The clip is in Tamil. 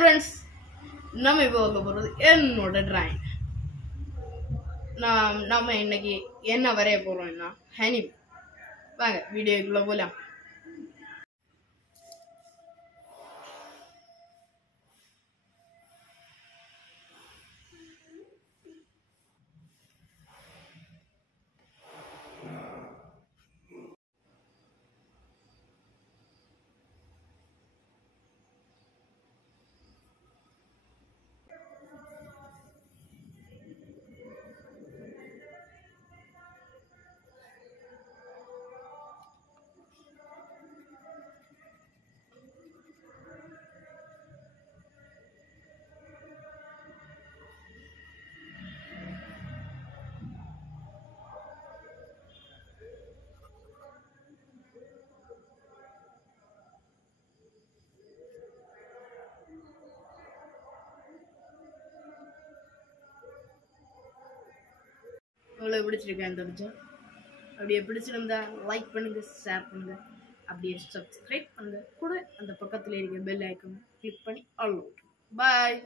ஃப்ரெண்ட்ஸ், நம்ம இப்போ பார்க்க போகிறது என்னோட டிராயிங். நம்ம இன்னைக்கு என்ன வரைய போகிறோம்னா ஹனி. வாங்க வீடியோக்குள்ளே போகலாம். உங்களை பிடிச்சிருக்கேன் தெரிஞ்சோம். அப்படியே பிடிச்சிருந்தா லைக் பண்ணுங்க, ஷேர் பண்ணுங்க, அப்படியே சப்ஸ்கிரைப் பண்ணுங்க. கூட அந்த பக்கத்தில் இருக்க பெல் ஐக்கனை கிளிக் பண்ணி ஆல் அவுட். பாய்.